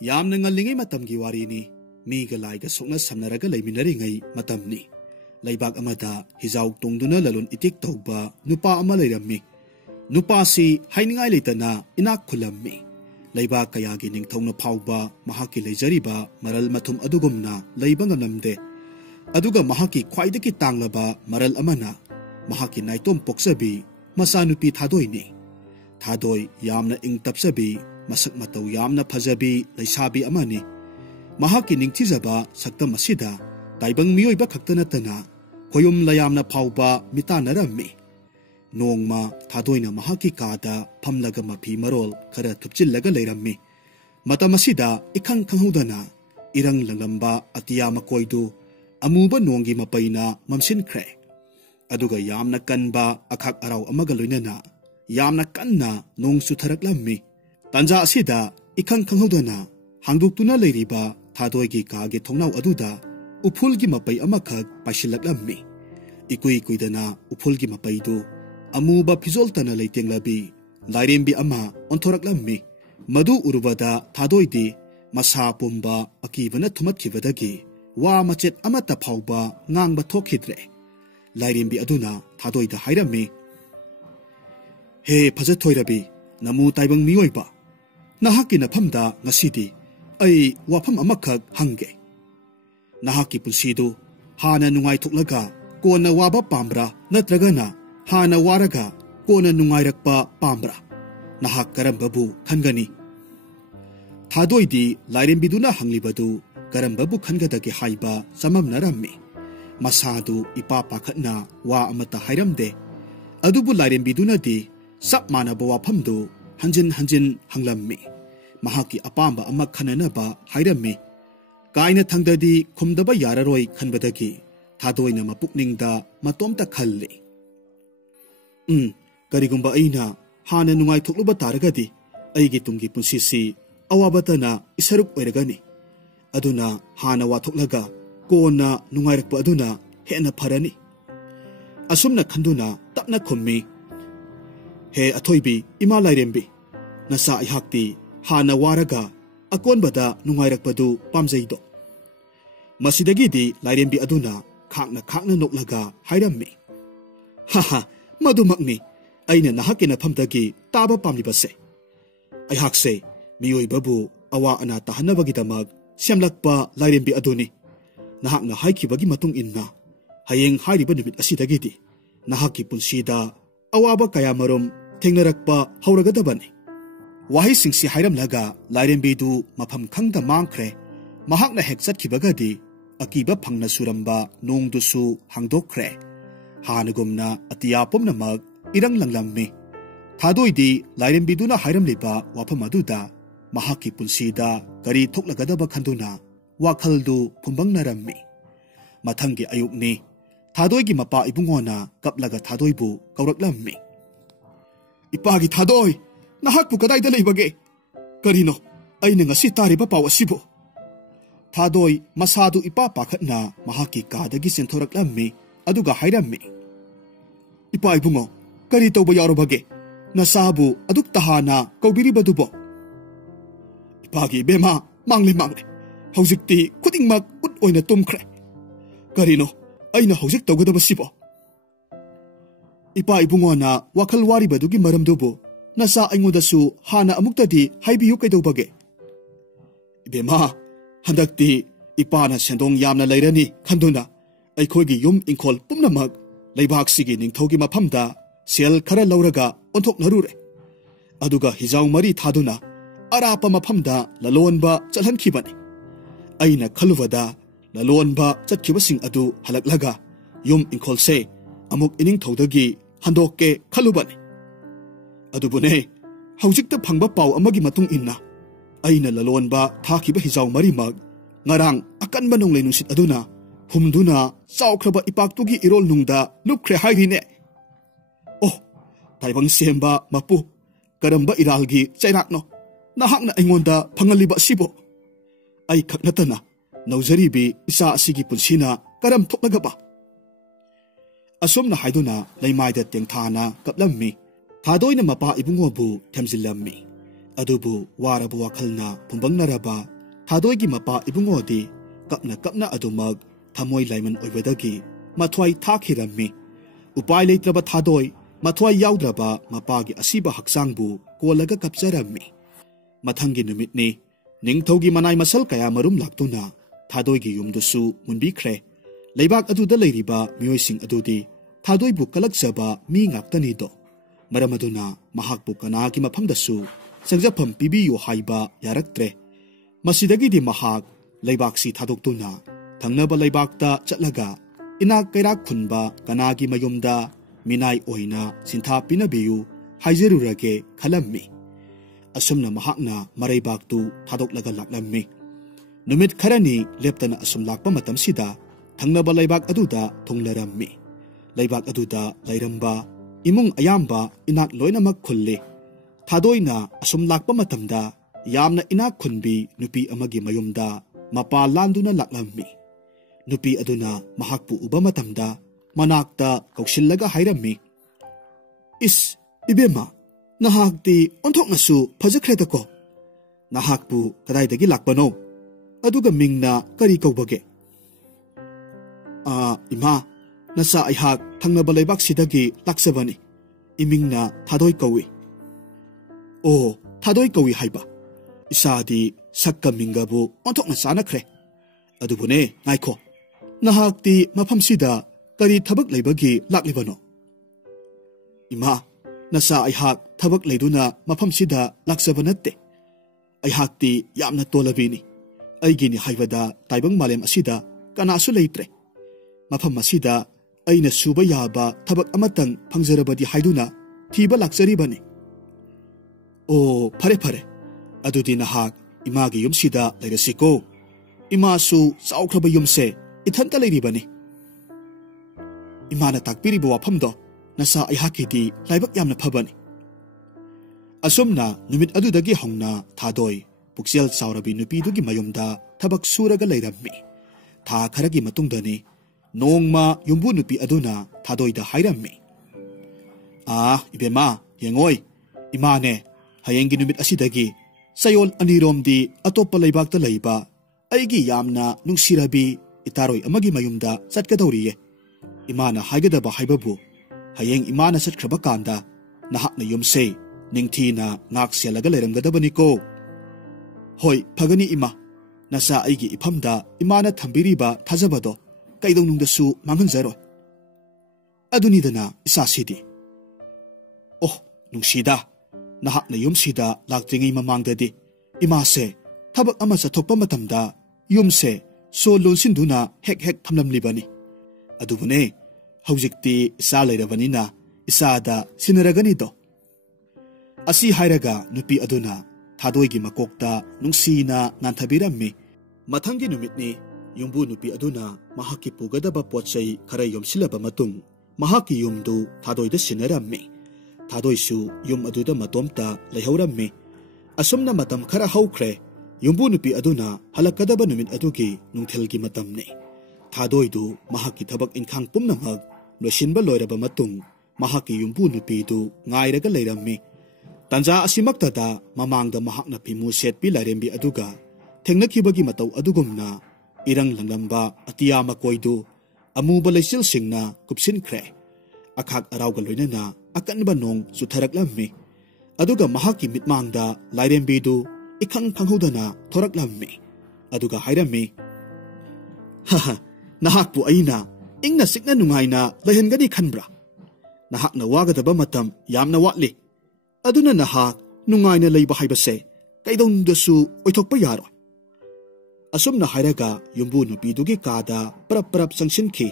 ꯌꯥꯝꯅ ꯉꯜꯂꯤꯉꯩ ꯃꯇꯝꯒꯤ ꯋꯥꯔꯤꯅꯤ ꯃꯤꯒ ꯂꯥꯏꯒ ꯁꯣꯛꯅ ꯁꯝꯅꯔꯒ ꯂꯩꯃꯤꯟꯅꯔꯤꯉꯩ ꯃꯇꯝꯅꯤ ꯂꯩꯕꯥꯛ ꯑꯃꯗ ꯍꯤꯖꯥꯎ ꯇꯣꯡꯗꯨꯅ ꯂꯂꯣꯟ ꯏꯇꯤꯛ ꯇꯧꯕ ꯅꯨꯄꯥ ꯑꯃ ꯂꯩꯔꯝꯃꯤ ꯅꯨꯄꯥꯁꯤ ꯍꯥꯏꯅꯤꯡꯉꯥꯏ ꯂꯩꯇꯅ ꯏꯅꯥꯛ ꯈꯨꯜꯂꯝꯃꯤ ꯂꯩꯕꯥꯛ ꯀꯌꯥꯒꯤ ꯅꯤꯡꯊꯧꯅ ꯐꯥꯎꯕ ꯃꯍꯥꯛꯀꯤ ꯂꯩꯖꯔꯤꯕ ꯃꯔꯜ ꯃꯊꯨꯝ ꯑꯗꯨꯒꯨꯝꯅ ꯂꯩꯕ ꯉꯝꯂꯝꯗꯦ ꯑꯗꯨꯒ ꯃꯍꯥꯛꯀꯤ ꯈ꯭ꯋꯥꯏꯗꯒꯤ ꯇꯥꯡꯂꯕ ꯃꯔꯜ ꯑꯃꯅ ꯃꯍꯥꯛꯀꯤ ꯅꯥꯏꯇꯣꯝ ꯄꯣꯛꯆꯕꯤ ꯃꯆꯥꯅꯨꯄꯤ ꯊꯥꯗꯣꯏꯅꯤ ꯊꯥꯗꯣꯏ ꯌꯥꯝꯅ ꯏꯪ ꯇꯞꯆꯕꯤ ꯃꯁꯛ ꯃꯇꯧ ꯌꯥꯝꯅ ꯐꯖꯕꯤ ꯂꯩꯁꯥꯕꯤ ꯑꯃꯅꯤ ꯃꯍꯥꯛꯀꯤ ꯅꯤꯡꯊꯤꯖꯕ ꯁꯛꯇꯝ ꯑꯁꯤꯗ ꯇꯥꯏꯕꯪ ꯃꯤꯑꯣꯏꯕ ꯈꯛꯇ ꯅꯠꯇꯅ ꯈꯣꯌꯨꯝ ꯂꯌꯥꯝꯅ ꯐꯥꯎꯕ ꯃꯤꯇꯥꯟꯅꯔꯝꯃꯤ ꯅꯣꯡꯃ ꯊꯥꯗꯣꯏꯅ ꯃꯍꯥꯛꯀꯤ ꯀꯥꯗ ꯐꯝꯂꯒ ꯃꯐꯤ ꯃꯔꯣꯜ ꯈꯔ ꯊꯨꯞꯆꯤꯜꯂꯒ ꯂꯩꯔꯝꯃꯤ ꯃꯇꯝ ꯑꯁꯤꯗ ꯏꯈꯪ ꯈꯪꯍꯧꯗꯅ ꯏꯔꯪ ꯂꯪꯂꯝꯕ ꯑꯇꯤꯌꯥ ꯃꯀꯣꯏꯗꯨ ꯑꯃꯨꯕ ꯅꯣꯡꯒꯤ ꯃꯄꯩꯅ ꯃꯝꯁꯤꯟꯈ꯭ꯔꯦ ꯑꯗꯨꯒ ꯌꯥꯝꯅ ꯀꯟꯕ ꯑꯈꯥꯛ ꯑꯔꯥꯎ ꯑꯃꯒ ꯂꯣꯏꯅꯅ ꯌꯥꯝꯅ ꯀꯟꯅ ꯅꯣꯡ ꯆꯨꯊꯔꯛꯂꯝꯃꯤ ꯇꯥꯟꯖꯥ ꯑꯁꯤꯗ ꯏꯈꯪ ꯈꯪꯍꯧꯗꯅ ꯍꯥꯡꯗꯣꯛꯇꯨꯅ ꯂꯩꯔꯤꯕ ꯊꯥꯗꯣꯏꯒꯤ ꯀꯥꯒꯤ ꯊꯣꯡꯅꯥꯎ ꯑꯗꯨꯗ ꯎꯐꯨꯜꯒꯤ ꯃꯄꯩ ꯑꯃꯈꯛ ꯄꯥꯏꯁꯤꯜꯂꯛꯂꯝꯃꯤ ꯏꯀꯨꯏ ꯀꯨꯏꯗꯅ ꯎꯐꯨꯜꯒꯤ ꯃꯄꯩꯗꯨ ꯑꯃꯨꯕ ꯐꯤꯖꯣꯜꯇꯅ ꯂꯩꯇꯦꯡꯂꯕꯤ ꯂꯥꯏꯔꯦꯝꯕꯤ ꯑꯃ ꯑꯣꯟꯊꯣꯔꯛꯂꯝꯃꯤ ꯃꯗꯨ ꯎꯔꯨꯕꯗ ꯊꯥꯗꯣꯏꯗꯤ ꯃꯁꯥ ꯄꯨꯝꯕ ꯑꯀꯤꯕꯅ ꯊꯨꯃꯠꯈꯤꯕꯗꯒꯤ ꯋꯥ ꯃꯆꯦꯠ ꯑꯃꯠꯇ ꯐꯥꯎꯕ ꯉꯥꯡꯕ ꯊꯣꯛꯈꯤꯗ꯭ꯔꯦ ꯂꯥꯏꯔꯦꯝꯕꯤ ꯑꯗꯨꯅ ꯊꯥꯗꯣꯏꯗ ꯍꯥꯏꯔꯝꯃꯤ ꯍꯦ ꯐꯖꯊꯣꯏꯔꯕꯤ ꯅꯃꯨ ꯇꯥꯏꯕꯪ ꯃꯤꯑꯣꯏꯕ ꯅꯍꯥꯛꯀꯤ ꯅꯐꯝꯗ ꯉꯁꯤꯗꯤ ꯑꯩ ꯋꯥꯐꯝ ꯑꯃꯈꯛ ꯍꯪꯒꯦ ꯅꯍꯥꯛꯀꯤ ꯄꯨꯟꯁꯤꯗꯨ ꯍꯥꯟꯅ ꯅꯨꯡꯉꯥꯏꯊꯣꯛꯂꯒ ꯀꯣꯟꯅ ꯋꯥꯕ ꯄꯥꯝꯕ꯭ꯔꯥ ꯅꯠꯇ꯭ꯔꯒꯅ ꯍꯥꯟꯅ ꯋꯥꯔꯒ ꯀꯣꯟꯅ ꯅꯨꯡꯉꯥꯏꯔꯛꯄ ꯄꯥꯝꯕ꯭ꯔꯥ ꯅꯍꯥꯛ ꯀꯔꯝꯕꯕꯨ ꯈꯟꯒꯅꯤ ꯊꯥꯗꯣꯏꯗꯤ ꯂꯥꯏꯔꯦꯝꯕꯤꯗꯨꯅ ꯍꯪꯂꯤꯕꯗꯨ ꯀꯔꯝꯕꯕꯨ ꯈꯟꯒꯗꯒꯦ ꯍꯥꯏꯕ ꯆꯃꯝꯅꯔꯝꯃꯤ ꯃꯁꯥꯗꯨ ꯏꯄꯥ ꯄꯥꯈꯠꯅ ꯋꯥ ꯑꯃꯠꯇ ꯍꯥꯏꯔꯝꯗꯦ ꯑꯗꯨꯕꯨ ꯂꯥꯏꯔꯦꯝꯕꯤꯗꯨꯅꯗꯤ ꯆꯞ ꯃꯥꯟꯅꯕ ꯋꯥꯐꯝꯗꯨ ꯍꯟꯖꯤꯟ ꯍꯟꯖꯤꯟ ꯍꯪꯂꯝꯃꯤ ꯃꯍꯥꯛꯀꯤ ꯑꯄꯥꯝꯕ ꯑꯃ ꯈꯟꯅꯅꯕ ꯍꯥꯏꯔꯝꯃꯤ ꯀꯥꯏꯅ ꯊꯪꯗꯗꯤ ꯈꯨꯝꯗꯕ ꯌꯥꯔꯔꯣꯏ ꯈꯟꯕꯗꯒꯤ ꯊꯥꯗꯣꯏꯅ ꯃꯄꯨꯛꯅꯤꯡꯗ ꯃꯇꯣꯝꯇ ꯈꯜꯂꯤ ꯀꯔꯤꯒꯨꯝꯕ ꯑꯩꯅ ꯍꯥꯟꯅ ꯅꯨꯡꯉꯥꯏꯊꯣꯛꯂꯨꯕ ꯇꯥꯔꯒꯗꯤ ꯑꯩꯒꯤ ꯇꯨꯡꯒꯤ ꯄꯨꯟꯁꯤꯁꯤ ꯑꯋꯥꯕꯇꯅ ꯏꯁꯔꯨꯛ ꯑꯣꯏꯔꯒꯅꯤ ꯑꯗꯨꯅ ꯍꯥꯟꯅ ꯋꯥꯊꯣꯛꯂꯒ ꯀꯣꯟꯅ ꯅꯨꯡꯉꯥꯏꯔꯛꯄ ꯑꯗꯨꯅ ꯍꯦꯟꯅ ꯐꯔꯅꯤ ꯑꯁꯨꯝꯅ ꯈꯟꯗꯨꯅ ꯇꯞꯅ ꯈꯨꯝꯃꯤ ꯍꯦ ꯑꯊꯣꯏꯕꯤ ꯏꯃꯥ ꯂꯥꯏꯔꯦꯝꯕꯤ ꯅꯆꯥ ꯑꯩꯍꯥꯛꯇꯤ ꯍꯥꯟꯅ ꯋꯥꯔꯒ ꯑꯀꯣꯟꯕꯗ ꯅꯨꯡꯉꯥꯏꯔꯛꯄꯗꯨ ꯄꯥꯝꯖꯩꯗꯣ ꯃꯁꯤꯗꯒꯤꯗꯤ ꯂꯥꯏꯔꯦꯝꯕꯤ ꯑꯗꯨꯅ ꯈꯥꯛꯅ ꯈꯥꯛꯅ ꯅꯣꯛꯂꯒ ꯍꯥꯏꯔꯝꯃꯤ ꯍꯥ ꯃꯗꯨꯃꯛꯅꯤ ꯑꯩꯅ ꯅꯍꯥꯛꯀꯤ ꯅꯐꯝꯗꯒꯤ ꯇꯥꯕ ꯄꯥꯝꯂꯤꯕꯁꯦ ꯑꯩꯍꯥꯛꯁꯦ ꯃꯤꯑꯣꯏꯕꯕꯨ ꯑꯋꯥ ꯑꯅꯥ ꯇꯥꯍꯟꯅꯕꯒꯤꯗꯃꯛ ꯁꯦꯝꯂꯛꯄ ꯂꯥꯏꯔꯦꯝꯕꯤ ꯑꯗꯨꯅꯤ ꯅꯍꯥꯛꯅ ꯍꯥꯏꯈꯤꯕꯒꯤ ꯃꯇꯨꯡ ꯏꯟꯅ ꯍꯌꯦꯡ ꯍꯥꯏꯔꯤꯕ ꯅꯨꯃꯤꯠ ꯑꯁꯤꯗꯒꯤꯗꯤ ꯅꯍꯥꯛꯀꯤ ꯄꯨꯟꯁꯤꯗ ꯑꯋꯥꯕ ꯀꯌꯥꯃꯔꯨꯝ ꯊꯦꯡꯅꯔꯛꯄ ꯍꯧꯔꯒꯗꯕꯅꯤ ꯋꯥꯍꯩꯁꯤꯡꯁꯤ ꯍꯥꯏꯔꯝꯂꯒ ꯂꯥꯏꯔꯦꯝꯕꯤꯗꯨ ꯃꯐꯝ ꯈꯪꯗ ꯃꯥꯡꯈ꯭ꯔꯦ ꯃꯍꯥꯛꯅ ꯍꯦꯛ ꯆꯠꯈꯤꯕꯒꯗꯤ ꯑꯀꯤꯕ ꯐꯪꯅ ꯆꯨꯔꯝꯕ ꯅꯣꯡꯗꯨꯁꯨ ꯍꯥꯡꯗꯣꯛꯈ꯭ꯔꯦ ꯍꯥꯟꯅꯒꯨꯝꯅ ꯑꯇꯤꯌꯥ ꯄꯨꯝꯅꯃꯛ ꯏꯔꯪ ꯂꯪꯂꯝꯃꯤ ꯊꯥꯗꯣꯏꯗꯤ ꯂꯥꯏꯔꯦꯝꯕꯤꯗꯨꯅ ꯍꯥꯏꯔꯝꯂꯤꯕ ꯋꯥꯐꯝ ꯑꯗꯨꯗ ꯃꯍꯥꯛꯀꯤ ꯄꯨꯟꯁꯤꯗ ꯀꯔꯤ ꯊꯣꯛꯂꯒꯗꯕ ꯈꯟꯗꯨꯅ ꯋꯥꯈꯜꯗꯨ ꯐꯨꯝꯕꯪꯅꯔꯝꯃꯤ ꯃꯊꯪꯒꯤ ꯑꯌꯨꯛꯅꯤ ꯊꯥꯗꯣꯏꯒꯤ ꯃꯄꯥ ꯏꯕꯨꯡꯉꯣꯅ ꯀꯞꯂꯒ ꯊꯥꯗꯣꯏꯕꯨ ꯀꯧꯔꯛꯂꯝꯃꯤ ꯏꯄꯥꯒꯤ ꯊꯥꯗꯣꯏ ꯅꯍꯥꯛꯄꯨ ꯀꯗꯥꯏꯗ ꯂꯩꯕꯒꯦ ꯀꯔꯤꯅꯣ ꯑꯩꯅ ꯉꯁꯤ ꯇꯥꯔꯤꯕ ꯄꯥꯎ ꯑꯁꯤꯕꯨ ꯊꯥꯗꯣꯏ ꯃꯁꯥꯗꯨ ꯏꯄꯥ ꯄꯥꯈꯠꯅ ꯃꯍꯥꯛꯀꯤ ꯀꯥꯗꯒꯤ ꯆꯦꯟꯊꯣꯔꯛꯂꯝꯃꯤ ꯑꯗꯨꯒ ꯍꯥꯏꯔꯝꯃꯤ ꯏꯄꯥ ꯏꯕꯨꯡꯉꯣ ꯀꯔꯤ ꯇꯧꯕ ꯌꯥꯎꯔꯕꯒꯦ ꯅꯆꯥꯕꯨ ꯑꯗꯨꯛ ꯇꯍꯥꯅ ꯀꯧꯕꯤꯔꯤꯕꯗꯨꯕꯣ ꯏꯄꯥꯒꯤ ꯏꯕꯦꯝꯃ ꯃꯥꯡꯂꯦ ꯍꯧꯖꯤꯛꯇꯤ ꯈꯨꯗꯤꯡꯃꯛ ꯎꯠ ꯑꯣꯏꯅ ꯇꯨꯝꯈ꯭ꯔꯦ ꯀꯔꯤꯅꯣ ꯑꯩꯅ ꯍꯧꯖꯤꯛ ꯇꯧꯒꯗꯕꯁꯤꯕꯣ ꯏꯄꯥ ꯏꯕꯨꯡꯉꯣꯅ ꯋꯥꯈꯜ ꯋꯥꯔꯤꯕꯗꯨꯒꯤ ꯃꯔꯝꯗꯨꯕꯨ ꯅꯆꯥ ꯑꯩꯉꯣꯟꯗꯁꯨ ꯍꯥꯟꯅ ꯑꯃꯨꯛꯇꯗꯤ ꯍꯥꯏꯕꯤꯌꯨ ꯀꯩꯗꯧꯕꯒꯦ ꯏꯕꯦꯝꯃ ꯍꯟꯗꯛꯇꯤ ꯏꯄꯥꯅ ꯁꯦꯟꯗꯣꯡ ꯌꯥꯝꯅ ꯂꯩꯔꯅꯤ ꯈꯟꯗꯨꯅ ꯑꯩꯈꯣꯏꯒꯤ ꯌꯨꯝ ꯏꯪꯈꯣꯜ ꯄꯨꯝꯅꯃꯛ ꯂꯩꯕꯥꯛꯁꯤꯒꯤ ꯅꯤꯡꯊꯧꯒꯤ ꯃꯐꯝꯗ ꯁꯦꯜ ꯈꯔ ꯂꯧꯔꯒ ꯑꯣꯟꯊꯣꯛꯅꯔꯨꯔꯦ ꯑꯗꯨꯒ ꯍꯤꯖꯥꯎ ꯃꯔꯤ ꯊꯥꯗꯨꯅ ꯑꯔꯥꯞꯄ ꯃꯐꯝꯗ ꯂꯂꯣꯟꯕ ꯆꯠꯍꯟꯈꯤꯕꯅꯤ ꯑꯩꯅ ꯈꯜꯂꯨꯕꯗ ꯂꯂꯣꯟꯕ ꯆꯠꯈꯤꯕꯁꯤꯡ ꯑꯗꯨ ꯍꯜꯂꯛꯂꯒ ꯌꯨꯝ ꯏꯪꯈꯣꯜꯁꯦ ꯑꯃꯨꯛ ꯏꯅꯤꯡꯊꯧꯗꯒꯤ ꯍꯟꯗꯣꯛꯀꯦ ꯈꯜꯂꯨꯕꯅꯤ ꯑꯗꯨꯕꯨꯅꯦ ꯍꯧꯖꯤꯛꯇ ꯐꯪꯕ ꯄꯥꯎ ꯑꯃꯒꯤ ꯃꯇꯨꯡ ꯏꯟꯅ ꯑꯩꯅ ꯂꯂꯣꯟꯕ ꯊꯥꯈꯤꯕ ꯍꯤꯖꯥꯎ ꯃꯔꯤꯃꯛ ꯉꯔꯥꯡ ꯑꯀꯟꯕ ꯅꯣꯡꯂꯩ ꯅꯨꯡꯁꯤꯠ ꯑꯗꯨꯅ ꯍꯨꯝꯗꯨꯅ ꯆꯥꯎꯈ꯭ꯔꯕ ꯏꯄꯥꯛꯇꯨꯒꯤ ꯏꯔꯣꯜ ꯅꯨꯡꯗ ꯂꯨꯞꯈ꯭ꯔꯦ ꯍꯥꯏꯔꯤꯅꯦ ꯑꯣ ꯇꯥꯏꯕꯪ ꯁꯦꯝꯕ ꯃꯄꯨ ꯀꯔꯝꯕ ꯏꯔꯥꯜꯒꯤ ꯆꯩꯔꯥꯛꯅꯣ ꯅꯍꯥꯛꯅ ꯑꯩꯉꯣꯟꯗ ꯐꯪꯍꯜꯂꯤꯕ ꯑꯁꯤꯕꯨ ꯑꯩ ꯈꯛ ꯅꯠꯇꯅ ꯅꯧꯖꯔꯤꯕꯤ ꯏꯆꯥ ꯑꯁꯤꯒꯤ ꯄꯨꯟꯁꯤꯅ ꯀꯔꯝ ꯊꯣꯛꯂꯒꯕ ꯑꯁꯨꯝꯅ ꯍꯥꯏꯗꯨꯅ ꯂꯩꯃꯥꯏꯗ ꯇꯦꯡꯊꯥꯅ ꯀꯞꯂꯝꯃꯤ ꯊꯥꯗꯣꯏꯅ ꯃꯄꯥ ꯏꯕꯨꯡꯉꯣꯕꯨ ꯊꯦꯝꯖꯤꯜꯂꯝꯃꯤ अदुबु वारब वाखलना पुंबंगनरबा थादोइगी मपा इबुंगोदी कपना कपना अदुमग थमोय लाइमन ओइबदगी मथ्वाई थाखिरम्मी उपाय लेत्रबा थादोय मथ्वाई याउद्रबा मपागी असीबा हक्सांगबु कोलगा कपचरम्मी मथंगी नुमितनी निंगथौगी मनाई मसल कया मरुम लाक्तुना थादोइगी युमदुसु मुनबिख्रे लेबाक अदुदा लेरिबा मियोइसिंग अदुदी थादोइबु कलक्चबा मी ngaktanido मरमदुना महाकबु कनागी मफमदसु संजफम पिबियु हाइबा यारक्त्रे मसिदगिदी महाक लेबाक्सी थादोक्तुना थंगनबा लेबाक्ता चटलगा इनाक कैराक खुनबा कनागी मयुमदा मिनाई ओइना सिंथा पिनबियु हाइजेरुरगे खलम्मी असुमना महाकना मरैबाक्तु थादोक्लगा लाक्लम्मी नुमित खरनी लेप्तना असुम लाक्पा मतमसिदा थंगनबा लेबाक अदुदा थुंगलरम्मी लेबाक अदुदा लैरंबा इमुंग अयाम्बा इनाक लोइनमक खुल्ले थादोइना असुम लाक्पा मतमदा यामना इनाक खुनबी नुपी अमगी मयुमदा मपा लांदुना लाक्लम्मी नुपी अदुना महाकपु उबा मतमदा मनाक्ता कौशिल्लगा हाइरम्मी इस इबेमा नहाक्ति ओंथोकनासु फजख्रेदको नहाकपु कदाइदगी लाक्पनो अदुगा मिंगना करी कौबगे इमा नसा अहाक थंगनबा लेबाक सिदगी लाक्सबनी इमिंगना थादोइ कौई ओ थादोइ कौई हाइबा इसादी सक्का मिंगबु ओंथोकना सानख्रे अदुबुने नाइखो नहाक्ति मफमसिदा करी थबक लेबगी लाक्लिबनो इमा नसा अहाक थबक लेदुना मफमसिदा लाक्सबा नत्ते अहाक्ति यामना तोलबिनी अइगिनी हाइबदा ताइबंग मालेम असिदा कनासु लेत्रे मफम असिदा अइना सुबा याबा थबक अमतंग फंगजरबदी हाइदुना थीबा लाक्चरिबनी ओ फरे फरे अदुदी नहाक इमागी युमसिदा लेरसिको इमासु चाउख्रबा युमसे इथंता लेरिबनी इमाना ताकपिरिबा वाफमदो नसा अहाकिदी लाइबक यामना फबनी असुमना नुमित अदुदगी हौना थादोय पुक्सेल चाउरबी नुपीदुगी मयुमदा थबक सुरगा लेरम्मी था खरगी मतुंगदनी नोंगमा युम्बु नुपी अदुना थादोइदा हाइरम्मी इबेमा येंगोय इमाने हयेंगी नुमित असिदगी सयोल अनिरोमदी अतोप्पा लेबाक्ता लेबा अइगी यामना नुंगसिरबी इतारोय अमगी मयुमदा चटकदौरिये इमाना हाइगदबा हाइबबु हयेंग इमाना चटख्रबा कांदा नहाकना युमसे निंगथीना ngak सेलगा लेरंगदबनिको होय फगनी इमा नसा अइगी इफमदा इमाना थंबिरिबा थाजबदो कैदौनुंगदसु मांगनजरो अदुनिदना इसासिदी ओह नुंगसिदा नहाकना युमसिदा लाक्त्रिंगै ममांगददी इमासे थबक अमा चथोकपा मतमदा युमसे सो लोनसिंदुना हेक हेक थमलमलिबनी अदुबुने हौजिक्ति इसा लेरबनिना इसादा सिनरगनिदो असी हाइरगा नुपी अदुना थादोइगी मकोक्ता नुंगसीना नांथबिरम्मी मथंगी नुमितनी युम्बु नुपी अदुना महाकी पुगदबा पोचै खरा योमसिलबा मतुंग महाकी युमदु थादोइदा सिनरम्मी थादोइसु युम अदुदा मतोमता लेहौरम्मी असुमना मतम खरा हौख्रे युम्बु नुपी अदुना हलकदबा नुमित अदुगी नुंथेलगी मतमने थादोइदु महाकी थबक इनखांग पुमनमग लोसिनबा लोइरबा मतुंग महाकी युम्बु नुपीदु ngairaga लेरम्मी तंजा असिमक्तदा ममांगदा महाकना फिमु सेटपी लारेम्बी अदुगा थेंगनखिबगी मतौ अदुगुमना इरंग लंगलंबा अतिया मकोइदु अमुबा लेसिलसिंगना कुपसिनख्रे अखाक अराउगा लोइनना अकनबा नोंग सुथरकलम्मी अदुगा महाकी मितमांगदा लारेम्बीदु इखंग फंगहुदना थोरकलम्मी अदुगा हाइरम्मी हाहा नहाकपु अइना इंगना सिकना नुंगाइना लहनगनी खनब्रा नहाकना वागदबा मतम यामना वाटली अदुना नहाक नुंगाइना लेबा हाइबसे कैदौनुंगदसु ओइथोकपा यारो असुमना हाइरगा युम्बु नुपीदुगी कादा परप परप संगसिनखि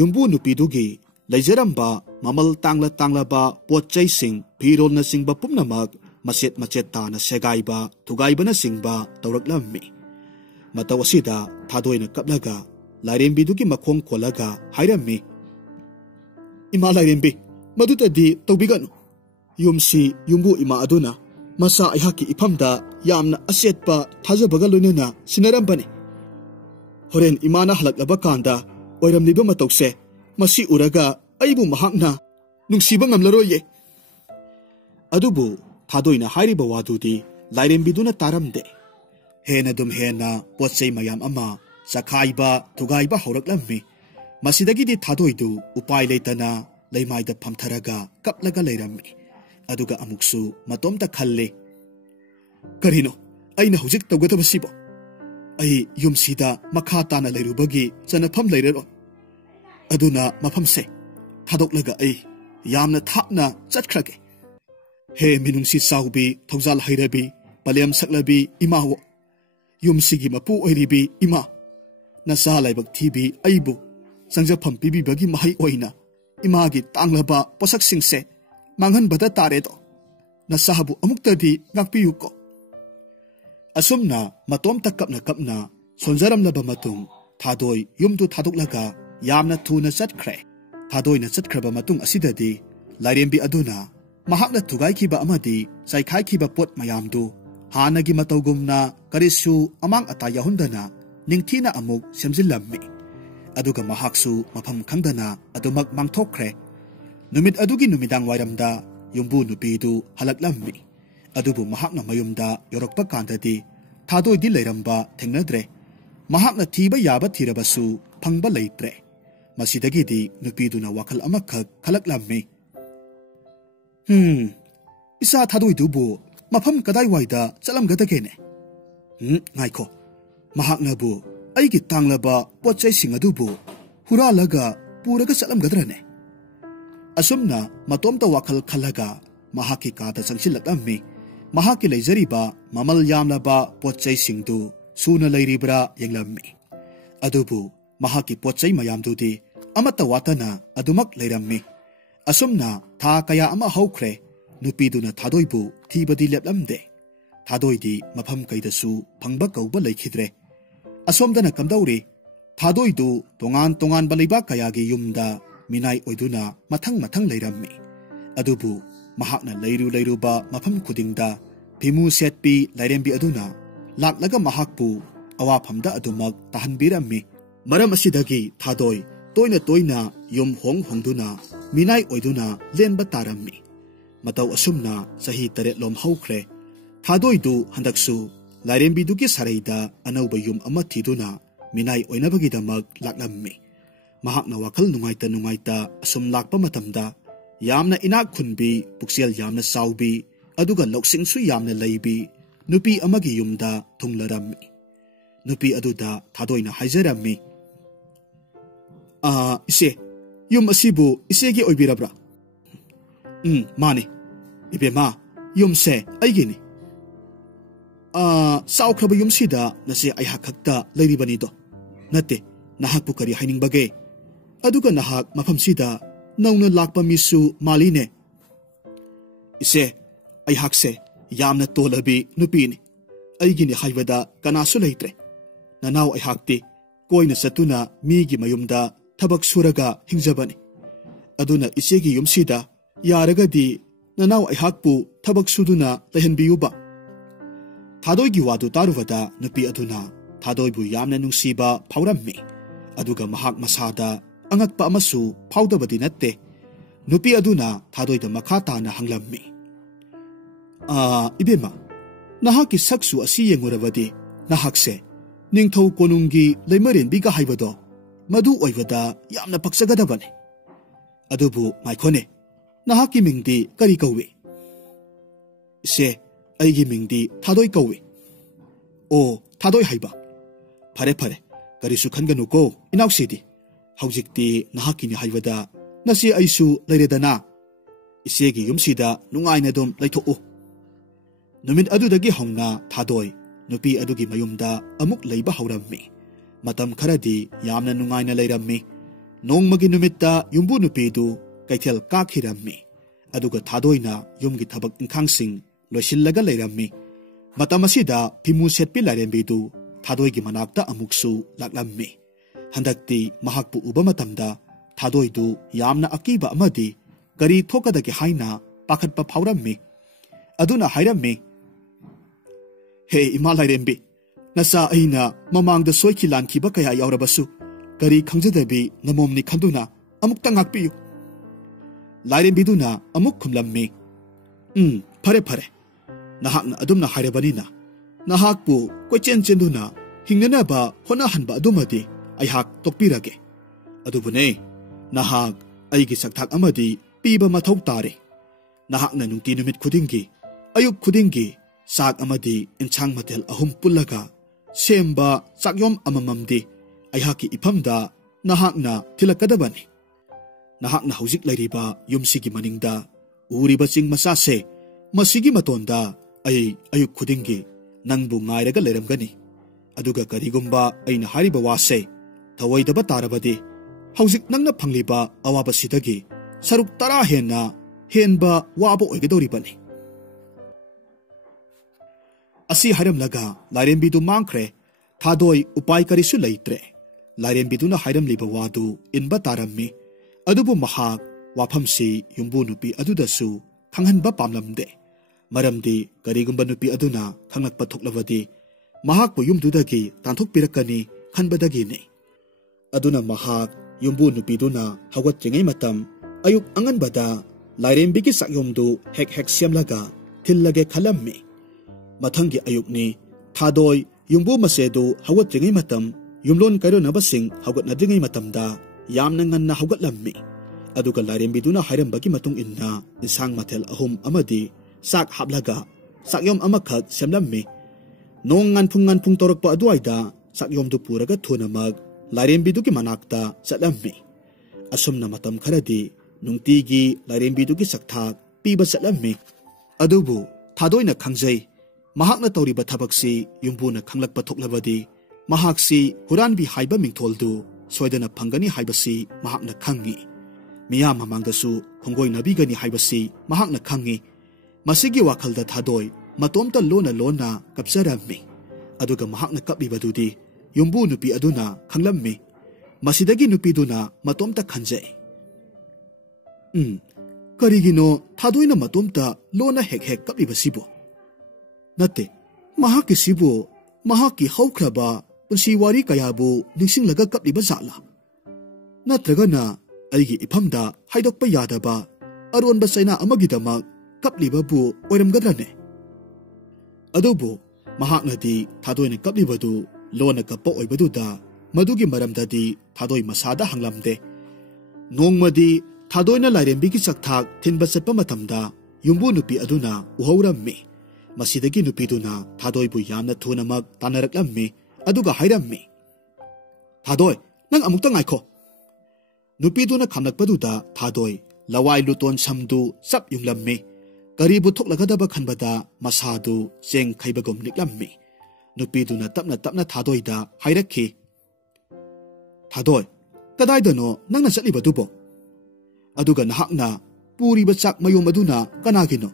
युम्बु नुपीदुगी लेजरम्बा ममल तांगला तांगलाबा पोचैसिंग फिरोलना सिंगबा पुमनमक मसेत मचेत ताना सेगाइबा थुगाइबना सिंगबा तौरकलम्मी मतौ असिदा थादोइना कपलगा लाइरेम्बीदुगी मखोंग कोलगा हाइरम्मी इमा लाइरेम्बी मदुतदी तौबिगनु युमसी युम्बु इमा अदुना मसा अहाकी इफमदा यामना असेटपा थाजबगा लोइनना सिनरम्बनी होरेन इमाना हलकलबा कांदा ओइरमलिबा मतौसे मसी उरगा अइबु महाकना नुंगसिबा ngamlaroye अदुबु थादोइना हाइरिबा वादुदी लाइरेंबिदुना तारमदे हेना दुम हेना पोचै मयाम अमा चखाइबा थुगाइबा हौरक्लम्मी मसिदगिदि थादोइदु उपाय लेतना leimaida phamtharaga kaplaga leirammi aduga amuksu matomta khalle karino aina hujik tawgadaba sibo ai yumsida makha tana leirubagi chanapham leirero aduna maphamse thadoklaga ai yamna thapna chatkrage he minungsi saubi thongjal hairabi palem saklabi imawo yumsigi mapu oiribi ima nasa laibak thibi aibu sangjafam pibi bagi mahai oina Imangi तांगलबा पोसक सिंगसे मांगन बदा तारे दो नसाहबु अमुक्तदी गाकपियुको असुमना मतोम तकपना सोंजरम लबा मतुंग थादोय युमदु थादोकलगा यामना थुना चटख्रे थादोयना चटख्रबा मतुंग असिददी लाइरेंबी अदुना महाकना थुगाइखिबा अमदी चाइखाइखिबा pot मयामदु हानगी मतौगुमना करिसु among अता याहुंदना निंगथीना अमुक सेमजिलम्मी aduga mahaksu mafam khangdana adumak mangthokre numit adugi numidang wairamda yumbu nupidu halaklammi adubu mahakna mayumda yorokpa kandadi thadoi di leiramba thengnadre mahakna thiba yaba thirabasu phangba leitre masidagi di nupiduna wakhal amakhak khalaklammi isa thadoi dubu mafam kadai waida chalamgadagene ngaikho mahakna bu aigi tanglaba pochai singadubu huralaga puraga chalamgadrane asumna matomta wakhal khalaga mahaki kada changsilakammi mahaki leijariba mamal yamlaba pochai singdu suna leiribra yenglammi adubu mahaki pochai mayamdudi amata watana adumak leirammi asumna tha kaya ama haukhre nupiduna thadoibu thibadi leplamde thadoidi mapham kaidasu phangba kauba leikhidre asomdana kamdauri थादोइदु तोंगान तोंगान बलैबा कयागी युमदा Minai ओइदुना मथंग मथंग leirammi adubu mahakna leiruba mafam khudingda phimu setpi lairembi aduna laklaga mahakpu awaphamda adumak tahanbirammi maram asidagi thadoi toina yum hongduna minai oiduna lenba tarammi matau asumna sahi tare lom haukhre थादोइदु handaksu lairembi duki saraida anauba yum ama thiduna minai oinabagi damak laklammi mahakna wakhal nungaita asum lakpa matamda yamna inak khunbi puksel yamna saubi aduga loksingsu yamna leibi nupi amagi yumda thunglarammi nupi aduda thadoina haijarammi ise yum asibu isegi oibirabra mani ibema yumse aigini saukraba yumsida nase aihakakta leiribanido nate nahakpu kari hainingbage aduga nahak mafamsida nauna lakpa misu maline ise aihakse yamna tolabi nupini aigini haibada kanasu leitre nanaw aihakti koina satuna migi mayumda thabak suraga hingjabani aduna isegi yumsida yaragadi nanaw aihakpu thabak suduna lehenbiyuba थादोइगी वादु तारुवदा नुपि अदुना थादोइबु यामना नुंसीबा फाउरम्मी अदुगा महाक मसादा अंगकपा अमसु फाउदबदि नत्ते नुपि अदुना थादोइदा मखा ताना हंगलम्मी इबेमा नहाकी सक्सु असि येंगुरबदि नहाकसे निंगथौ कोनुंगी लेमरेनबिगा हाइबदो मदु ओइबदा यामना पक्सगदबने अदुबु माइखोने नहाकी मिंगदि करि कौवे से aigi mingdi thadoi kawi o thadoi haiba phare karisu khanganu ko inausidi haujikti nahakini haibada nasi aisu leiredana isegi yumsida nungaina dom laitho numit adudagi hongna thadoi nupi adugi mayumda amuk leiba haurammi matam kharadi yamna nungaina leirammi nongmagi numitta yumbu nupi du kaithel kakhirammi aduga thadoina yumgi thabak ingkhangsing loisillaga leirammi matamasida phimu setpi lairembidu thadoigi manakta amuksu laklammi handakti mahakpu uba matamda thadoidu yamna akiba amadi kari thokadagi haina pakhatpa phaurammi aduna hairammi he ima lairembi nasa aina mamangda soiki lankhiba kaya yaurabasu kari khangjadabi namomni khanduna amukta ngakpiyu lairembiduna amuk khumlammi phare nahakna adumna hairebanina nahakpu koichen chenduna hingnanaba honahanba adumadi aihak tokpirage adubune nahak aigi sakthak amadi piba mathau tare nahakna nungti numit khudingi ayuk khudingi sak amadi inchang matel ahum pullaga semba sakyom amamamdi aihaki ifamda nahakna thilakadabani nahakna hojik lairiba yumsigi maningda uriba ching masase masigi matonda ayuk khudingi nangbu ngairaga leramgani aduga karigumba aina hariba wase thawaidaba tarabadi hojik nangna phangliba awaba sidagi saruk tara henba waba oigedoribani asi haramlaga lairembidu mangkhre thadoi upai karisu leitre lairembiduna hairamliba wadu inba tarammi adubu mahak wafamsi yumbu nupi adudasu khanghanba pamlamde maramdi karigumba nupi aduna khanglakpa thoklawadi mahakpu yumdudagi tanthokpirakani khanbadagi ne aduna mahak yumbu nupiduna hawatringai matam ayuk anganbada lairembigi sakyomdu hek siamlaga thillage khalammi mathangi ayukni thadoi yumbu masedu hawatringai matam yumlon kaironabasing hawgatnadringai matamda yamna nganna hawgatlammi aduga lairembiduna hairambagi matung inna insang mathel ahum amadi sak hablaga sakyom amakhak semlammi nong nganphung torakpa aduaida sakyomdu puraga thunamag lairembidugi manakta chatlammi asumna matam kharadi nungtigi lairembidugi sakthak piba chatlammi adubu thadoina khangjai mahakna tawriba thabaksi yumbuna khanglakpa thoklabadi mahaksi huranbi haiba mingtholdu soidana phangani haibasi mahakna khangi miyam mamangdasu khongoi nabigani haibasi mahakna khangi masigi wakhalda thadoi matomta lona kapsarammi aduga mahakna kapibadudi yumbu nupi aduna khanglammi masidagi nupiduna matomta khanjai karigino thadoina matomta lona hek kapibasibo nate mahaki sibo mahaki haukraba punsi wari kayabu ningsinglaga kapliba zala natragana aigi ifamda haidokpa yadaba aronba saina amagidamak kaplibabu oiramgadrane adubu mahaknadi thadoina kaplibadu lona kappa oibaduda madugi maramdadi thadoi masada hanglamde nongmadi thadoina lairembigi sakthak thinba chatpa matamda yumbu nupi aduna uhaurammi masidagi nupiduna thadoibu yamna thunamak tanaraklammi aduga hairammi thadoi nang amukta ngaikho nupiduna khamlakpaduda thadoi lawai luton samdu chap yunglammi karibu thoklagadaba khanbada masadu cheng khaibagom niklammi nupiduna tapna thadoida hairakhi thadoi kadaidano nangna chatlibadubo aduga nahakna puriba chak mayom aduna kanagino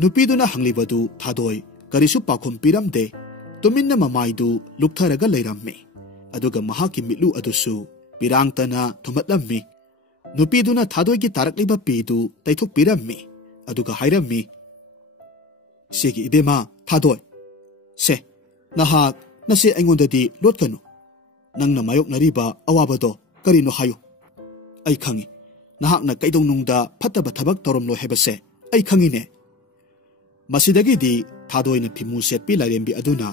nupiduna hanglibadu thadoi karisu pakhum piramde tuminna mamaidu luktharaga leirammi aduga mahaki mitlu adusu pirangtana thumatlammi nupiduna thadoigi tarakliba pidu taithok pirammi aduga hairammi segi ibema thadoi se nahak nase aingondadi lotkanu nangna mayok nariba awabado karino hayo ai khangi nahakna kaidongnungda phattaba thabak toromlo hebase ai khangine masidagidi thadoina phimu setpi lairembi aduna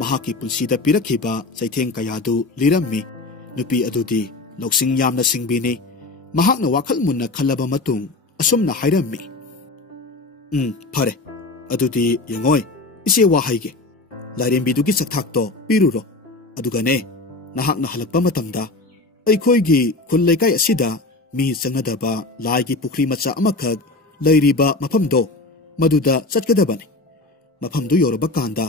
mahaki punsida pirakhiba chaitheng kayadu lirammi nupi adudi loksing yamna singbini mahakna wakhal munna khallaba matung asumna hairammi phare adudi yengoi ise wa haige lairembidugi sakthakto piruro adugane nahakna halakpa matamda aikhoigi khunlaikai asida mi changadaba laigi pukhri macha amakhak lairiba mafamdo maduda chatkadabani mafamdu yoraba kanda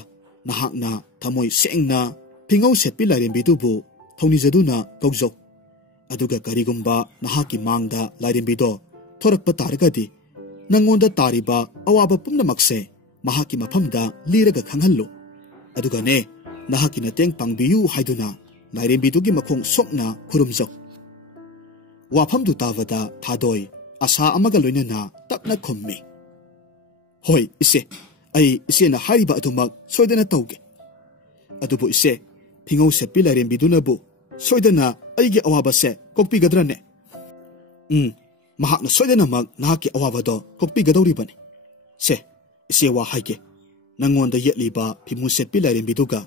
nahakna thamoi sengna phingau setpi lairembidubu thonijaduna kaujok aduga karigumba nahaki mangda lairembido thorakpa taragadi nangonda tariba awaba pumnamakse mahaki mafamda liraga khanghallo aduga ne nahaki nateng pangbiyu haiduna lairembidugi makhong sokna khurumjok wafamdu tavada thadoi asa amaga loinana takna khommi hoi ise ai ise na hariba atumak soidana tauge adubu ise phingau setpi lairembidunabu soidana aigi awabase kokpigadrane mahakna soidana mak nahaki awabado kokpigadoribani se ise wa haige nangonda yetliba phimu setpi lairembiduga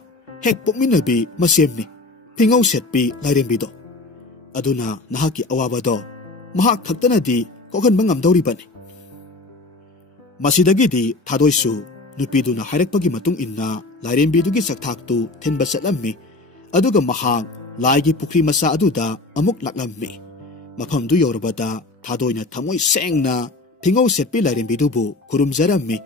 hek pokminabi masemni phingau setpi lairembido aduna nahaki awabado mahak khaktanadi kokhan bangam dauri bani masidagidi thadoisu nupiduna hairakpagi matung inna lairembidugi sakthaktu thenba satlammi aduga mahak laigi pukri masa aduda amuk laklammi mafamdu yorabada thadoina thamoi sengna phingau setpi lairembidubu kurumjarammi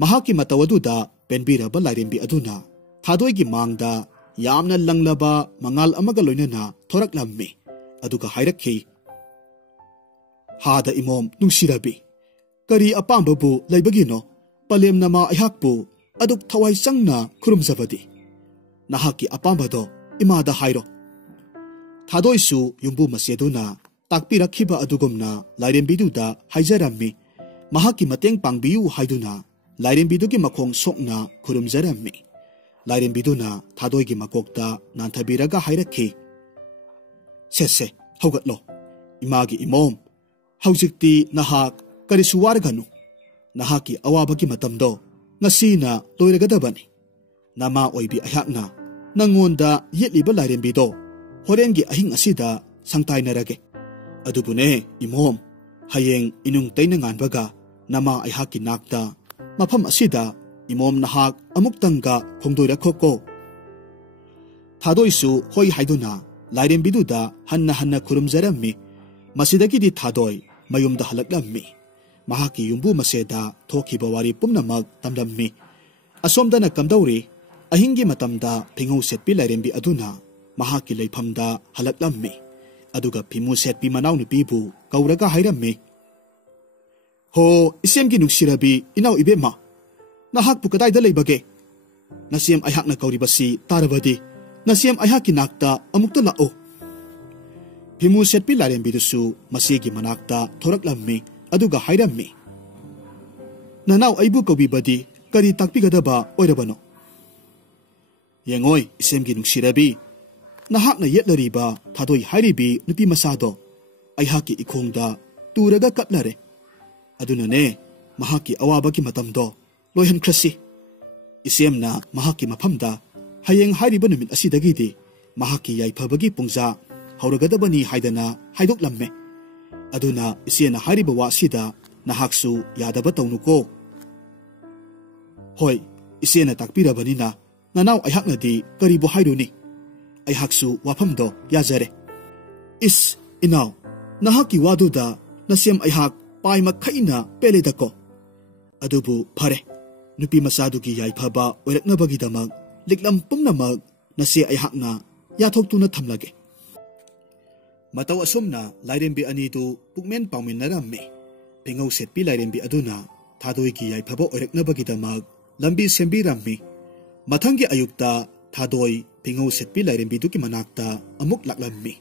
mahaki matawaduda penbiraba lairembi aduna thadoigi mangda yamna langlaba mangal amaga loinana thoraklammi aduga hairakhi hada imom nungsirabi kari apambabu laibagino palemnama ayhakpu aduk thawai changna khurumjabadi nahaki apambado imada hairo thadoisu yumbu maseduna takpirakhiba adugumna lairembiduda haijarammi mahaki mateng pangbiu haiduna lairembidugi makhong sokna khurumjarammi lairembiduna thadoigi makokta nanthabiraga hairakhi sese haugatlo imagi imom haujikti nahak karisu warganu nahaki awabagi matamdo ngasina loiragadabani nama oibi ayakna nangonda yetliba lairembido horengi ahing asida sangtainarage adubune imom hayeng inung taina nganbaga nama ayhaki nakta mafam asida imom nahak amuktanga khongdoira khoko thadoisu hoi haiduna lairembiduda hanna khurumjarammi masidagidi thadoi mayumda halaklammi mahaki yumbu maseda thokiba wari pumnamak tamlammi asomdana kamdauri ahingi matamda phingau setpi lairembi aduna mahaki leifamda halaklammi aduga phimu setpi manau nupibu kauraga hairammi ho isemgi nuksirabi inau ibema nahak pukadai da leibage nasiem ayhakna kauribasi tarabadi nasiem ayhaki nakta amukta lao phimu setpi lairembidusu masigi manakta thoraklammi aduga hairammi nanau aibu kawibadi kari takpigadaba oirabano yengoi isemgi nuksirabi nahakna yetlariba thadoi hairibi nupi masado ayhaki ikhongda turaga kaplare adunane mahaki awabagi matamdo loihan krasi isemna mahaki mafamda hayeng hairiba numit asidagidi mahaki yaifabagi pungja hauragadabani haidana haidoklamme aduna isiena hairiba wasida nahaksu yadaba taunuko hoi isiena takpirabanina nanau ayhaknadi karibu hairuni ayhaksu wafamdo yazare is inaw nahaki waduda nasem ayhak paima khaina peledako adubu phare nupi masadugi yaifaba oiraknabagidamak liklam pumnamak nase ayhakna yathoktuna thamlage mataw asumna lairembi anidu pukmen pangminaramme phingau setpi lairembi aduna thadoigi yaifaba oiraknabagidamak lambi sembirammi mathangi ayukta thadoi phingau setpi lairembiduki manakta amuk laklammi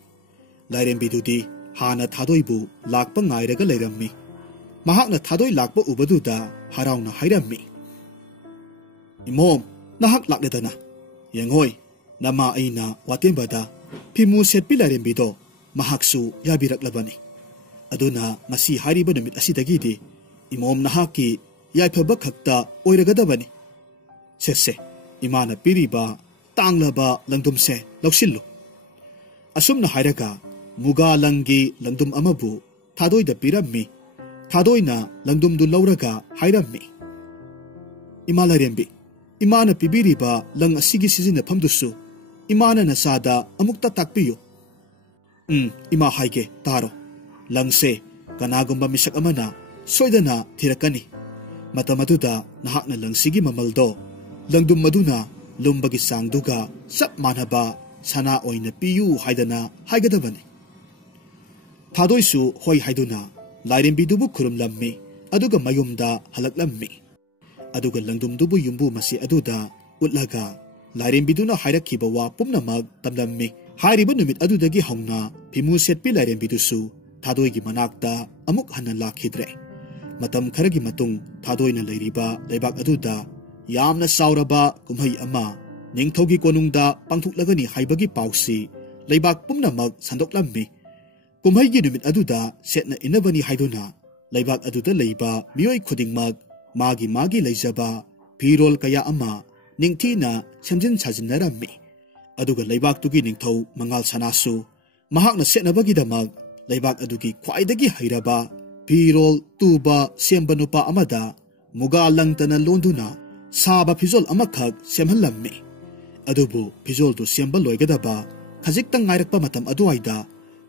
lairembidudi hana thadoibu lakpa ngairaga leirammi mahakna thadoi lakpa ubaduda harauna hairammi imom nahak lakledana yengoi nama aina watembada phimu setpi lairembido mahaksu yabiraklabani aduna masi hariba numit asidagidi imom nahaki yaifaba khakta oiragadabani sese imana piriba tanglaba langdumse loksillo asumna hairaga muga langi langdum amabu thadoida pirammi thadoina langdumdu lauraga hairammi imalairembi imana pibiriba lang asigi sizina phamdusu imana nasada amukta takpiyo ima haige taro langse kanagumba misak amana soidana thirakani matamaduda nahakna langsigi mamaldo langdum maduna lumbagi sangduga sap manaba sana oina piyu haidana haigadabani thadoisu hoi haiduna lairembidubu khurumlammi aduga mayumda halaklammi aduga langdumdubu yumbu masi aduda utlaga lairembiduna hairakhiba wa pumnamak tamlammi hairiba numit adudagi hauna phimu setpi lairembidusu thadoigi manakta amuk hanna lakhidre matam kharagi matung thadoina leiriba leibak aduda yamna sauraba kumhai ama ningthogi konungda pangthuklagani haibagi pausi leibak pumnamak sandoklammi kumhai gi numit aduda setna inabani haiduna leibak aduda leiba mioi khudingmak मागी मागी लेजबा फिरोल कया अमा निंगथीना सेमजिन साजिन्नरम्मी अदुगा लैबाक्तुगी निंगथौ मंगाल सनासु महाकना सेटनबगिदमक लैबाक अदुगी ख्वाइदगी हैरबा फिरोल तुबा सेम्बा नुपा अमदा मुगा लंगतना लोंदुना साबा फिजोल अमखक सेमहल्लम्मी अदुबु फिजोल दु Semba लोइगदबा खजिक्तंग ngairakpa matam aduaida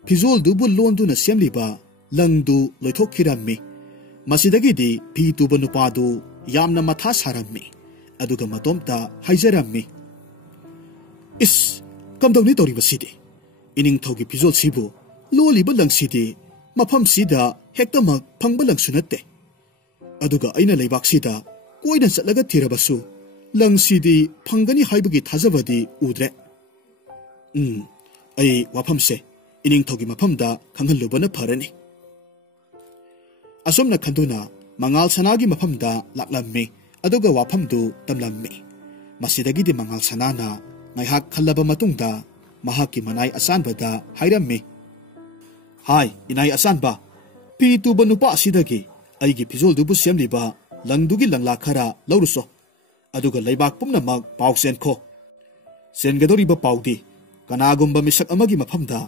फिजोल दुबु लोंदुना सेमलिबा लंगदु लोइथोखिरम्मी मसिदगी दी फी तुबा नुपादु यामना मथा सारम्मी अदुगा मतोमता हाइजरम्मी इस कमदौनी तौरिबसिदी inning थौगी फिजोल सिबु लोलिबा लंगसिदी मफम सिदा हेक्तमक फंगबा लंगसु नत्ते अदुगा अइना लैबाक्सिदा कोइना चटलगा थिरबसु लंगसिदी फंगनी हाइबगी थाजबदी उद्रे अई वाफमसे इनिंग थौगी मफमदा खंगहल्लुबना फरनी असोमना खंदुना मंगाल सनागी मफमदा लाक्लम्मी अदुगा वाफमदु तमलम्मी मसिदगिदी मंगाल सनाना ngaiha khallaba matungda mahaki manai asanbada hairami hai inai asanba pi tuba nupa asidagi aigi phizol dubu semliba langdugi langla khara lauruso aduga leibak pumna mag pausen kho sengadori ba paudi kanagumba misak amagi maphamda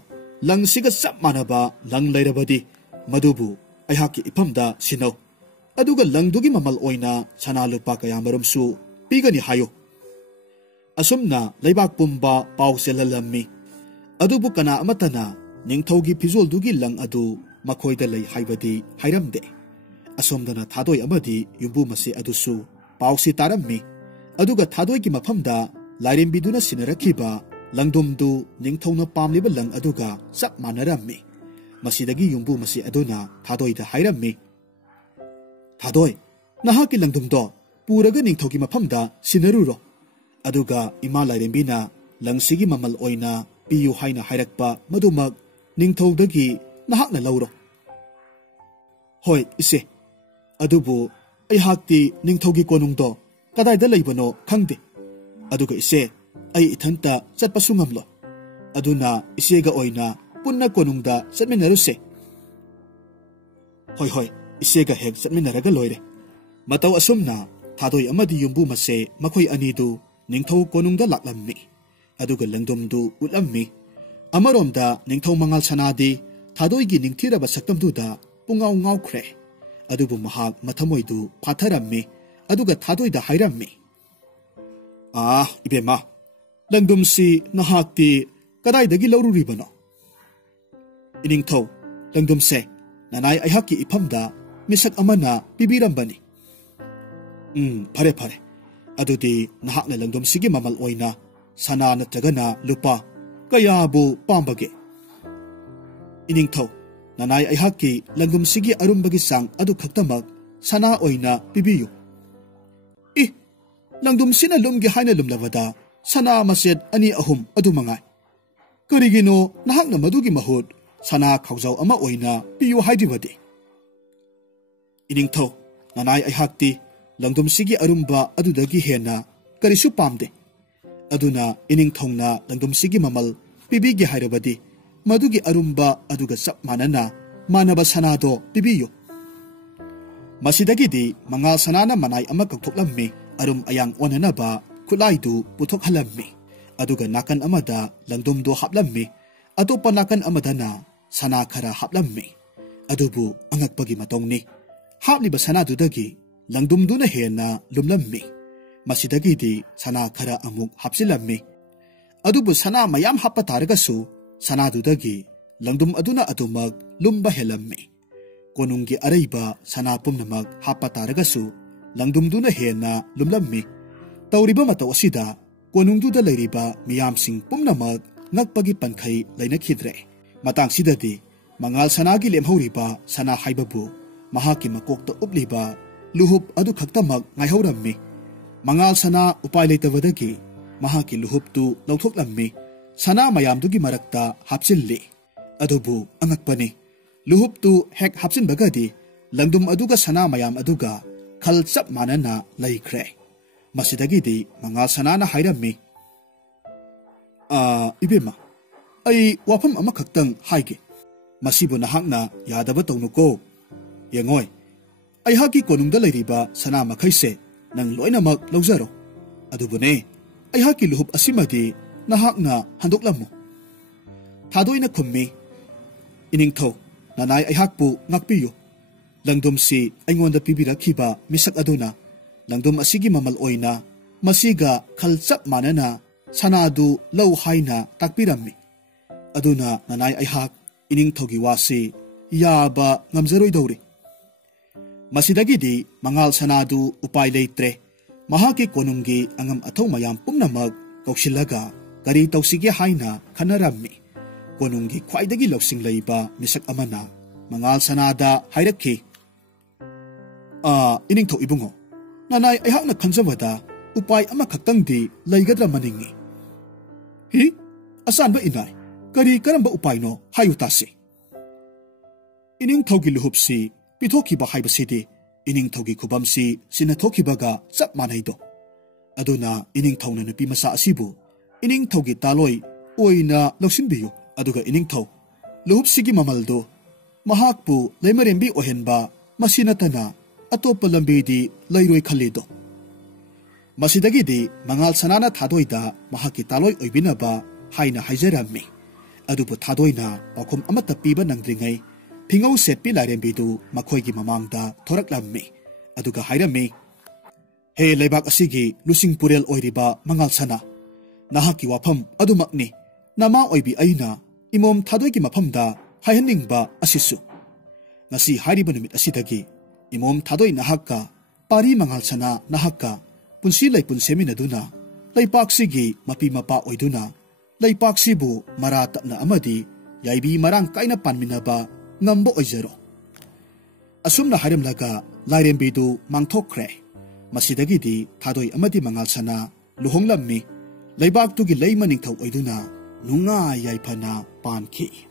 langsiga sap manaba lang lairabadi madubu aihaki iphamda sino aduga langdugi mamal oina sanalupa kayamarum su pigani hayo असुमना लैबाक पुंबा पाउ सेललम्मी अदुबु कना अमतना निंगथौगी फिजोलदुगी lung अदु मखोइदा लै हाइबदी हाइरमदे असोमदना थादोय अमदी युबु मसे अदुसु पाउसी तारम्मी अदुगा थादोयगी मफमदा लाइरेंबिदुना सिनरखिबा लंगदुमदु निंगथौना पामलिबा lung अदुगा सब मानरम्मी मसिदगी युबु मसे अदुना थादोयदा हाइरम्मी थादोय नहाकी लंगदुमदो पुरगा निंगथौगी मफमदा सिनरुरो अदुगा इमा लाइरेंबिना लंगसिगी ममल ओइना PU हाइना हाइरकपा मदुमक निंगथौदगी नहाकना लौरो होय इसे अदुबु अइहाक्ति निंगथौगी कोनुंगदो कदाइदा लैबनो खंगदे अदुगा इसे अइ इथंता चटपसु ngamlo अदुना इसेगा ओइना पुन्ना कोनुंगदा चटमिनरुसे होय होय इसेगा हेक चटमिनरगा लोइरे मतौ असुमना थादोय अमदी युम्बु मसे मखोय अनिदु निंगथौ कोनुंगदा लाक्लम्मी अदुगा लंगदुमदु उलम्मी अमरोमदा निंगथौ मंगाल सनादी थादोयगी निंगथिरबा सक्तमदुदा पुंगाव ngawkhre अदुबु महाक मथमोइदु फाथरम्मी अदुगा थादोयदा हाइरम्मी इबेमा लंगदुमसी नहाक्ति कदाइदगी लौरुरिबनो इनिंगथौ लंगदुमसे ननाय अइहाकी इफमदा मिसक अमना पिबिरम्बनी फरे फरे अदुदी नहाकना लंगदुमसिगी ममल ओइना सना नत्रगना लुपा कयाबु पाम्बगे इनिंगथौ ननाय अइहाकी लंगदुमसिगी अरुम्बगी सांग अदु खक्तमक सना ओइना पिबियु लंगदुमसिना लुमगे हाइना लुमलबदा सना मसेट अनि अहुम अदु मंगाय करिगिनो नहाकना मदुगी महुत सना खौजाव अमा ओइना पियु हाइदिबदे इनिंगथौ ननाय अइहाक्ति लंगदुमसिगी अरुम्बा अदुदगी हेना करिसु पामदे अदुना इनिंगथौना लंगदुमसिगी ममल पिबिगे हाइरबदी मदुगी अरुम्बा अदुगा सब मानना मानबा सनादो पिबियु मसिदगिदी मंगाल सनाना मनाय अमा कौथोक्लम्मी अरुम अयांग ओननबा खुलाइदु पुथोकहलम्मी अदुगा नाकन अमदा लंगदुमदो हापलम्मी अतोपा नाकन अमदना सना खरा हापलम्मी अदुबु अंगकपगी मतोंगनी हापलिबा सनादुदगी लंगदुमदुना हेना लुमलम्मी मसिदगिदी सना खरा अमुक हापसिलम्मी अदुबु सना मयाम हापा तारगसु सनादुदगी लंगदुम अदुना अदुमक लुम्बा हेलम्मी कोनुंगी अरैबा सना पुमनमक हापा तारगसु लंगदुमदुना हेना लुमलम्मी तौरिबा मतौ असिदा कोनुंगदुदा लैरिबा मियामसिंग पुमनमक ngakpagi pankhai lainakhidre matangsidadi mangal sanagi lemhoriba sana haibabu mahaki makokta upliba luhup adu khaktamak ngaihaurammi mangal sana upai leitawadagi mahaki luhup tu lauthoklammi sana mayamdugi marakta hapsilli adubu angakpani luhup tu hek hapsin bagadi langdum aduga sana mayam aduga khal chap manana laikhre masidagidi mangal sanana hairammi इबेमा अई वाफम अमा खक्तंग हाइगे मसिबु नहाकना यादबा तौनुको येंगोय ꯑꯩꯍꯥꯛꯀꯤ ꯀꯣꯅꯨꯡꯗ ꯂꯩꯔꯤꯕ ꯁꯅꯥ ꯃꯈꯩꯁꯦ ꯅꯪ ꯂꯣꯏꯅꯃꯛ ꯂꯧꯖꯔꯣ ꯑꯗꯨꯕꯨꯅꯦ ꯑꯩꯍꯥꯛꯀꯤ ꯂꯨꯍꯨꯞ ꯑꯁꯤꯃꯗꯤ ꯅꯍꯥꯛꯅ ꯍꯟꯗꯣꯛꯂꯝꯃꯨ ꯊꯥꯗꯣꯏꯅ ꯈꯨꯝꯃꯤ ꯏꯅꯤꯡꯊꯧ ꯅꯅꯥꯏ ꯑꯩꯍꯥꯛꯄꯨ ꯉꯥꯛꯄꯤꯌꯨ ꯂꯪꯗꯨꯝꯁꯤ ꯑꯩꯉꯣꯟꯗ ꯄꯤꯕꯤꯔꯛꯈꯤꯕ ꯃꯤꯁꯛ ꯑꯗꯨꯅ ꯂꯪꯗꯨꯝ ꯑꯁꯤꯒꯤ ꯃꯃꯜ ꯑꯣꯏꯅ ꯃꯁꯤꯒ ꯈꯜ ꯆꯞ ꯃꯥꯟꯅꯅ ꯁꯅꯥꯗꯨ ꯂꯧ ꯍꯥꯏꯅ ꯇꯥꯛꯄꯤꯔꯝꯃꯤ ꯑꯗꯨꯅ ꯅꯅꯥꯏ ꯑꯩꯍꯥꯛ ꯏꯅꯤꯡꯊꯧꯒꯤ ꯋꯥꯁꯤ ꯌꯥꯕ ꯉꯝꯖꯔꯣꯏꯗꯧꯔꯤ ꯃꯁꯤꯗꯒꯤꯗꯤ ꯃꯉꯥꯜ ꯁꯅꯥꯗꯨ ꯎꯄꯥꯏ ꯂꯩꯇ꯭ꯔꯦ ꯃꯍꯥꯛꯀꯤ ꯀꯣꯅꯨꯡꯒꯤ ꯑꯉꯝ ꯑꯊꯧ ꯃꯌꯥꯝ ꯄꯨꯝꯅꯃꯛ ꯀꯧꯁꯤꯜꯂꯒ ꯀꯔꯤ ꯇꯧꯁꯤꯒꯦ ꯍꯥꯏꯅ ꯈꯟꯅꯔꯝꯃꯤ ꯀꯣꯅꯨꯡꯒꯤ ꯈ꯭ꯋꯥꯏꯗꯒꯤ ꯂꯧꯁꯤꯡ ꯂꯩꯕ ꯃꯤꯁꯛ ꯑꯃꯅ ꯃꯉꯥꯜ ꯁꯅꯥꯗ ꯍꯥꯏꯔꯛꯈꯤ ꯏꯅꯤꯡꯊꯧ ꯏꯕꯨꯡꯉꯣ ꯅꯅꯥꯏ ꯑꯩꯍꯥꯛꯅ ꯈꯟꯖꯕꯗ ꯎꯄꯥꯏ ꯑꯃꯈꯛꯇꯪꯗꯤ ꯂꯩꯒꯗ꯭ꯔꯥ ꯃꯅꯤꯡꯉꯤ ꯍꯤ ꯑꯆꯥꯟꯕ ꯏꯅꯥꯏ ꯀꯔꯤ ꯀꯔꯝꯕ ꯎꯄꯥꯏꯅꯣ ꯍꯥꯏꯌꯨ ꯇꯥꯁꯤ ꯏꯅꯤꯡꯊꯧꯒꯤ ꯂꯨꯍꯨꯞꯁꯤ ꯄꯤꯊꯣꯛꯈꯤꯕ ꯍꯥꯏꯕꯁꯤꯗꯤ ꯏꯅꯤꯡꯊꯧꯒꯤ ꯈꯨꯕꯝꯁꯤ ꯁꯤꯟꯅꯊꯣꯛꯈꯤꯕꯒ ꯆꯞ ꯃꯥꯟꯅꯩꯗꯣ ꯑꯗꯨꯅ ꯏꯅꯤꯡꯊꯧꯅ ꯅꯨꯄꯤ ꯃꯆꯥ ꯑꯁꯤꯕꯨ ꯏꯅꯤꯡꯊꯧꯒꯤ ꯇꯥꯂꯣꯏ ꯑꯣꯏꯅ ꯂꯧꯁꯤꯟꯕꯤꯌꯨ ꯑꯗꯨꯒ ꯏꯅꯤꯡꯊꯧ ꯂꯨꯍꯨꯞꯁꯤꯒꯤ ꯃꯃꯜꯗꯨ ꯃꯍꯥꯛꯄꯨ ꯂꯩꯃꯔꯦꯝꯕꯤ ꯑꯣꯏꯍꯟꯕ ꯃꯁꯤ ꯅꯠꯇꯅ ꯑꯇꯣꯞꯄ ꯂꯝꯕꯤꯗꯤ ꯂꯩꯔꯣꯏ ꯈꯜꯂꯤꯗꯣ ꯃꯁꯤꯗꯒꯤꯗꯤ ꯃꯉꯥꯜ ꯁꯅꯥꯅ ꯊꯥꯗꯣꯏꯗ ꯃꯍꯥꯛꯀꯤ ꯇꯥꯂꯣꯏ ꯑꯣꯏꯕꯤꯅꯕ ꯍꯥꯏꯅ ꯍꯥꯏꯖꯔꯝꯃꯤ ꯑꯗꯨꯕꯨ ꯊꯥꯗꯣꯏꯅ ꯄꯥꯎꯈꯨꯝ ꯑꯃꯠꯇ ꯄꯤꯕ ꯅꯪꯗ꯭ꯔꯤꯉꯩ ꯐꯤꯉꯧ ꯁꯦꯠꯄꯤ ꯂꯥꯏꯔꯦꯝꯕꯤꯗꯨ ꯃꯈꯣꯏꯒꯤ ꯃꯃꯥꯡꯗ ꯊꯣꯔꯛꯂꯝꯃꯤ ꯑꯗꯨꯒ ꯍꯥꯏꯔꯝꯃꯤ ꯍꯦ ꯂꯩꯕꯥꯛ ꯑꯁꯤꯒꯤ ꯂꯨꯆꯤꯡ ꯄꯨꯔꯦꯜ ꯑꯣꯏꯔꯤꯕ ꯃꯉꯥꯜ ꯁꯅꯥ ꯅꯍꯥꯛꯀꯤ ꯋꯥꯐꯝ ꯑꯗꯨꯃꯛꯅꯤ ꯅꯃꯥ ꯑꯣꯏꯕꯤ ꯑꯩꯅ ꯏꯃꯣꯝ ꯊꯥꯗꯣꯏꯒꯤ ꯃꯐꯝꯗ ꯍꯥꯏꯍꯟꯅꯤꯡꯕ ꯑꯁꯤꯁꯨ ꯉꯁꯤ ꯍꯥꯏꯔꯤꯕ ꯅꯨꯃꯤꯠ ꯑꯁꯤꯗꯒꯤ ꯏꯃꯣꯝ ꯊꯥꯗꯣꯏ ꯅꯍꯥꯛꯀ ꯄꯥꯔꯤ ꯃꯉꯥꯜ ꯁꯅꯥ ꯅꯍꯥꯛꯀ ꯄꯨꯟꯁꯤ ꯂꯩꯄꯨꯟ ꯁꯦꯝꯃꯤꯟꯅꯗꯨꯅ ꯂꯩꯄꯥꯛꯁꯤꯒꯤ ꯃꯄꯤ ꯃꯄꯥ ꯑꯣꯏꯗꯨꯅ ꯂꯩꯄꯥꯛꯁꯤꯕꯨ ꯃꯔꯥ ꯇꯞꯅ ꯑꯃꯗꯤ ꯌꯥꯏꯕꯤ ꯃꯔꯥꯡ ꯀꯥꯏꯅ ꯄꯥꯟꯃꯤꯟꯅꯕ ꯉꯝꯕ ꯑꯣꯏꯖꯔꯣ ꯑꯁꯨꯝꯅ ꯍꯥꯏꯔꯝꯂꯒ ꯂꯥꯏꯔꯦꯝꯕꯤꯗꯨ ꯃꯥꯡꯊꯣꯛꯈ꯭ꯔꯦ ꯃꯁꯤꯗꯒꯤꯗꯤ ꯊꯥꯗꯣꯏ ꯑꯃꯗꯤ ꯃꯉꯥꯜ ꯁꯅꯥ ꯂꯨꯍꯣꯡꯂꯝꯃꯤ ꯂꯩꯕꯥꯛꯇꯨꯒꯤ ꯂꯩꯃ ꯅꯤꯡꯊꯧ ꯑꯣꯏꯗꯨꯅ ꯅꯨꯡꯉꯥꯏ ꯌꯥꯏꯐꯅ ꯄꯥꯟꯈꯤ